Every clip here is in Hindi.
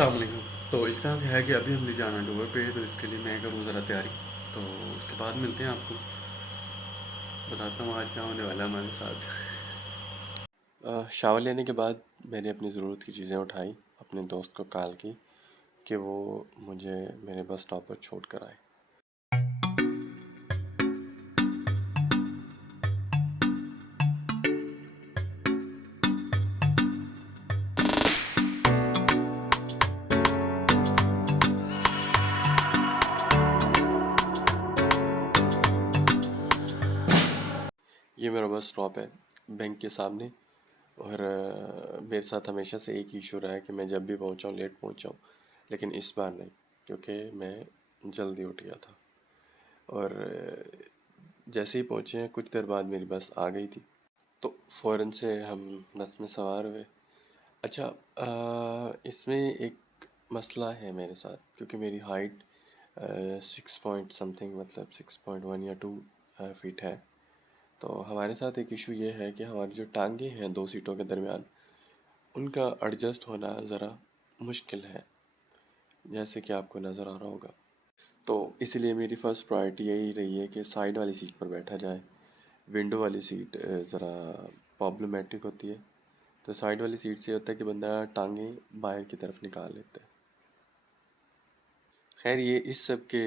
अस्सलाम वालेकुम। तो इस तरह से है कि अभी हम जाना टूर पे, तो इसके लिए मैं करूँ ज़रा तैयारी। तो उसके बाद मिलते हैं, आपको बताता हूँ आज क्या होने वाला है हमारे साथ। शावर लेने के बाद मैंने अपनी ज़रूरत की चीज़ें उठाई, अपने दोस्त को कॉल की कि वो मुझे मेरे बस स्टॉप पर छोड़ कर आए। ये मेरा बस स्टॉप है बैंक के सामने। और मेरे साथ हमेशा से एक इशू रहा है कि मैं जब भी पहुंचाऊं लेट पहुंचाऊं, लेकिन इस बार नहीं, क्योंकि मैं जल्दी उठ गया था। और जैसे ही पहुंचे हैं कुछ देर बाद मेरी बस आ गई थी, तो फ़ौरन से हम बस में सवार हुए। अच्छा, इसमें एक मसला है मेरे साथ, क्योंकि मेरी हाइट 6 पॉइंट समथिंग, मतलब 6.1 या 2 फीट है। तो हमारे साथ एक इशू ये है कि हमारी जो टांगे हैं दो सीटों के दरमियान, उनका एडजस्ट होना ज़रा मुश्किल है, जैसे कि आपको नज़र आ रहा होगा। तो इसलिए मेरी फ़र्स्ट प्रायोरिटी यही रही है कि साइड वाली सीट पर बैठा जाए। विंडो वाली सीट ज़रा प्रॉब्लमेटिक होती है। तो साइड वाली सीट से होता है कि बंदा टांगे बाहर की तरफ निकाल लेता है। खैर, ये इस सब के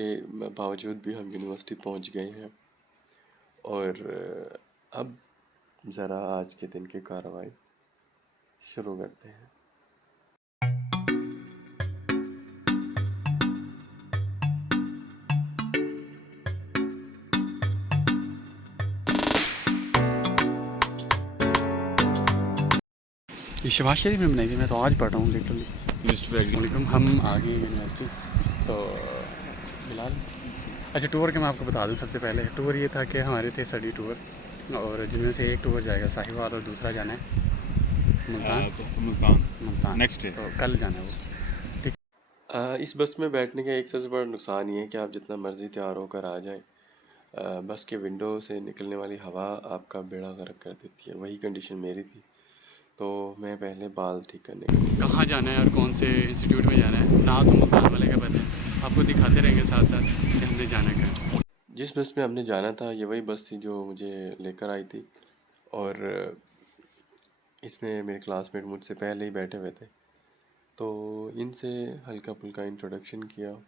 बावजूद भी हम यूनिवर्सिटी पहुंच गए हैं। और अब ज़रा आज के दिन की कार्रवाई शुरू करते हैं। ये शहबाज शरीफ में बनाई थी, मैं तो आज पढ़ रहा हूँ लिटरली। हम आ गए यूनिवर्सिटी। तो बिलाल, अच्छा टूर के मैं आपको बता दूं। सबसे पहले टूर ये था कि हमारे थे स्टडी टूर, और जिनमें से एक टूर जाएगा साहिवाल और दूसरा जाना है मुल्तान। तो मुल्तान मुल्तान नेक्स्ट डे। तो कल जाना है वो, ठीक। इस बस में बैठने का एक सबसे बड़ा नुकसान ये है कि आप जितना मर्ज़ी तैयार होकर आ जाएं, बस के विंडो से निकलने वाली हवा आपका बेड़ा गर्क कर देती है। वही कंडीशन मेरी थी। तो मैं पहले बाल ठीक करने के लिए कहाँ जाना है और कौन से इंस्टीट्यूट में जाना है ना, तो मुल्तान वाले का पता है, आपको दिखाते रहेंगे साथ साथ कि हमने जाना क्या। जिस बस में हमने जाना था ये वही बस थी जो मुझे लेकर आई थी। और इसमें मेरे क्लासमेट मुझसे पहले ही बैठे हुए थे, तो इनसे हल्का फुल्का इंट्रोडक्शन किया।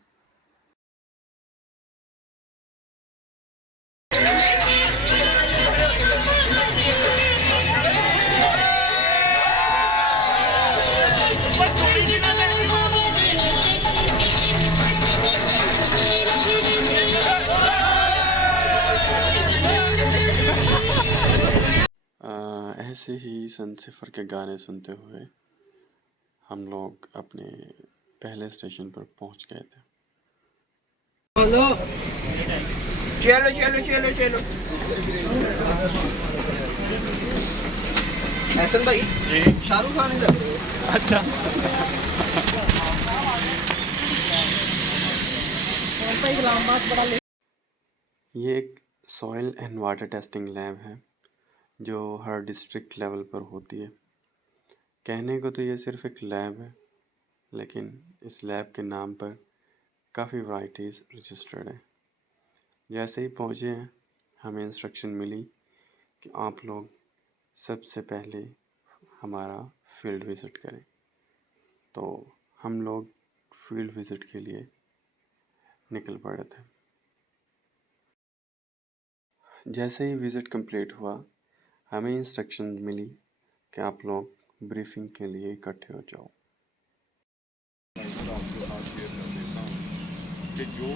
ऐसे ही सनसिफर के गाने सुनते हुए हम लोग अपने पहले स्टेशन पर पहुंच गए थे। चलो चलो चलो चलो चलो। एहसन भाई जी, शाहरुख खान इधर। अच्छा। ये एक soil and water testing lab है जो हर डिस्ट्रिक्ट लेवल पर होती है। कहने को तो ये सिर्फ एक लैब है, लेकिन इस लैब के नाम पर काफ़ी वैराइटीज़ रजिस्टर्ड है। जैसे ही पहुँचे हैं हमें इंस्ट्रक्शन मिली कि आप लोग सबसे पहले हमारा फील्ड विज़िट करें। तो हम लोग फील्ड विज़िट के लिए निकल पड़े थे। जैसे ही विज़िट कंप्लीट हुआ हमें इंस्ट्रक्शन मिली कि आप लोग ब्रीफिंग के लिए इकट्ठे हो जाओ। आपके साथ शेयर कर देता हूँ कि जो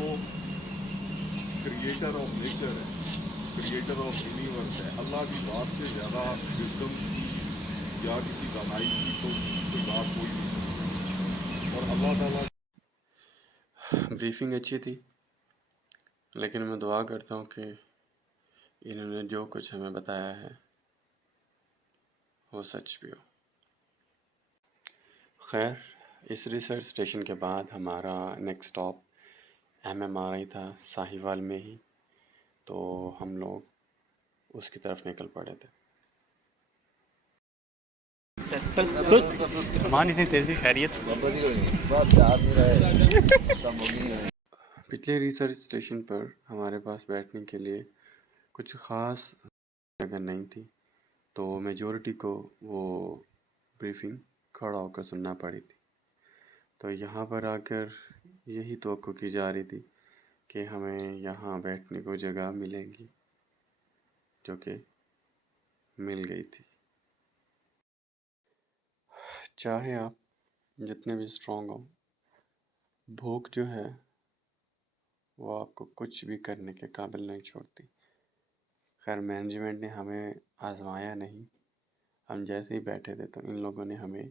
क्रिएटर ऑफ नेचर है, क्रिएटर ऑफ यूनिवर्स है, अल्लाह की बात से ज़्यादा विजडम की या किसी दानाई की तो कोई बात हो ही नहीं सकती। और अल्लाह ताला ब्रीफिंग अच्छी थी, लेकिन मैं दुआ करता हूँ कि इन्होंने जो कुछ हमें बताया है वो सच भी हो। खैर, इस रिसर्च स्टेशन के बाद हमारा नेक्स्ट स्टॉप MMRI था, साहिवाल में ही। तो हम लोग उसकी तरफ निकल पड़े थे। मान इतनी तेजी खैरियत। पिछले रिसर्च स्टेशन पर हमारे पास बैठने के लिए कुछ ख़ास जगह नहीं थी, तो मेजॉरिटी को वो ब्रीफिंग खड़ा होकर सुनना पड़ी थी। तो यहाँ पर आकर यही तवक्को की जा रही थी कि हमें यहाँ बैठने को जगह मिलेंगी, जो कि मिल गई थी। चाहे आप जितने भी स्ट्रॉन्ग हो, भूख जो है वो आपको कुछ भी करने के काबिल नहीं छोड़ती। खैर, मैनेजमेंट ने हमें आजमाया नहीं। हम जैसे ही बैठे थे तो इन लोगों ने हमें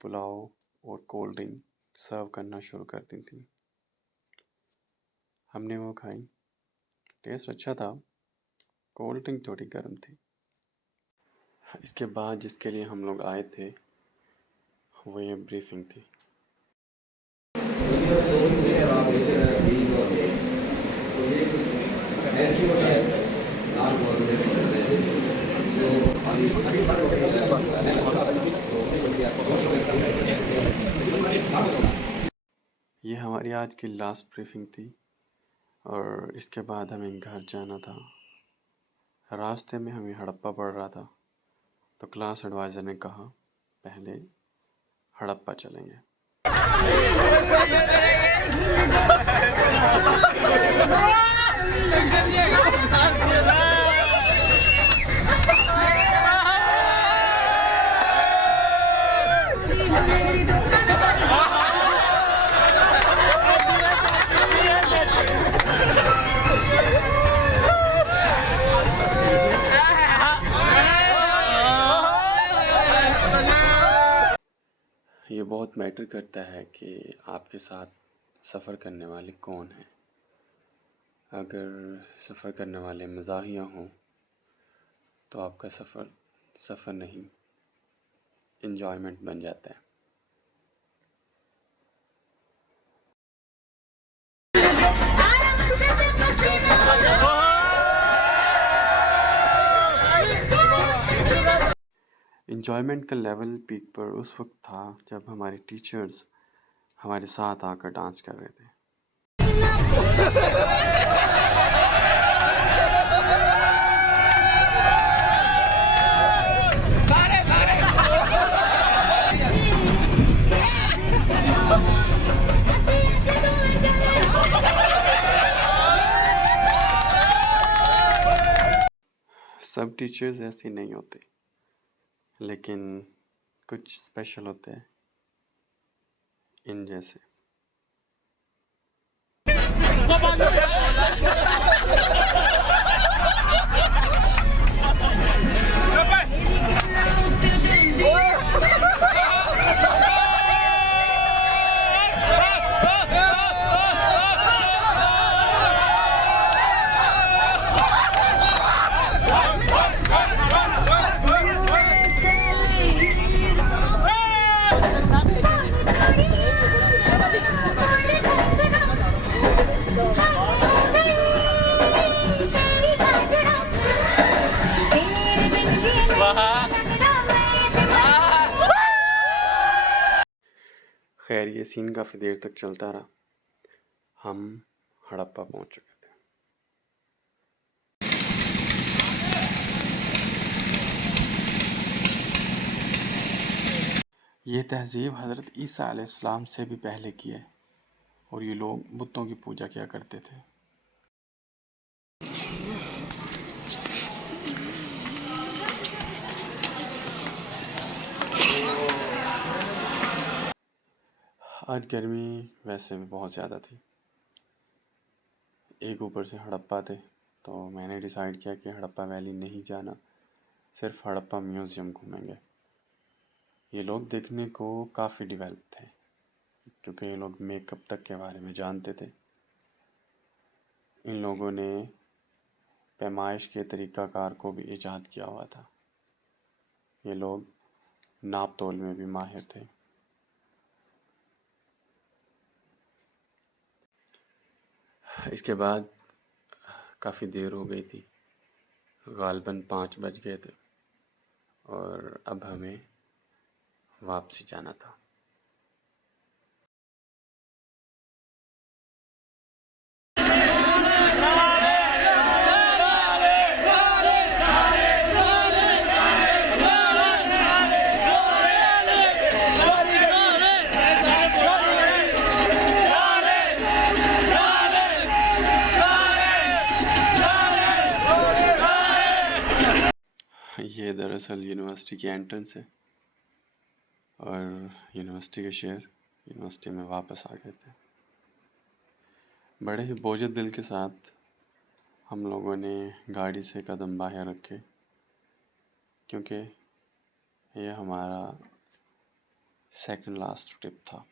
पुलाव और कोल्ड ड्रिंक सर्व करना शुरू कर दी थी। हमने वो खाई, टेस्ट अच्छा था, कोल्ड ड्रिंक थोड़ी गर्म थी। इसके बाद जिसके लिए हम लोग आए थे वो ये ब्रीफिंग थी। ये हमारी आज की लास्ट ब्रीफिंग थी और इसके बाद हमें घर जाना था। रास्ते में हमें हड़प्पा पड़ रहा था, तो क्लास एडवाइज़र ने कहा पहले हड़प्पा चलेंगे। ये बहुत मैटर करता है कि आपके साथ सफ़र करने वाले कौन हैं। अगर सफ़र करने वाले मज़ाहिया हों तो आपका सफ़र नहीं, एन्जॉयमेंट बन जाता है। एन्जॉयमेंट का लेवल पीक पर उस वक्त था जब हमारे टीचर्स हमारे साथ आकर डांस कर रहे थे। सब टीचर्स ऐसे नहीं होते, लेकिन कुछ स्पेशल होते हैं, इन जैसे। खैर, ये सीन काफ़ी देर तक चलता रहा। हम हड़प्पा पहुंच चुके थे। ये तहज़ीब हज़रत ईसा अलैहिस्सलाम से भी पहले की है और ये लोग बुतों की पूजा किया करते थे। आज गर्मी वैसे भी बहुत ज़्यादा थी। एक ऊपर से हड़प्पा थे, तो मैंने डिसाइड किया कि हड़प्पा वैली नहीं जाना, सिर्फ हड़प्पा म्यूज़ियम घूमेंगे। ये लोग देखने को काफ़ी डेवलप थे, क्योंकि ये लोग मेकअप तक के बारे में जानते थे। इन लोगों ने पैमाइश के तरीक़ाकार को भी ईजाद किया हुआ था। ये लोग नाप तोल में भी माहिर थे। इसके बाद काफ़ी देर हो गई थी, गालबन 5 बज गए थे और अब हमें वापसी जाना था। ये दरअसल यूनिवर्सिटी की एंट्रेंस है और यूनिवर्सिटी के शेर यूनिवर्सिटी में वापस आ गए थे। बड़े ही बोझिल दिल के साथ हम लोगों ने गाड़ी से कदम बाहर रखे, क्योंकि ये हमारा सेकंड लास्ट ट्रिप था।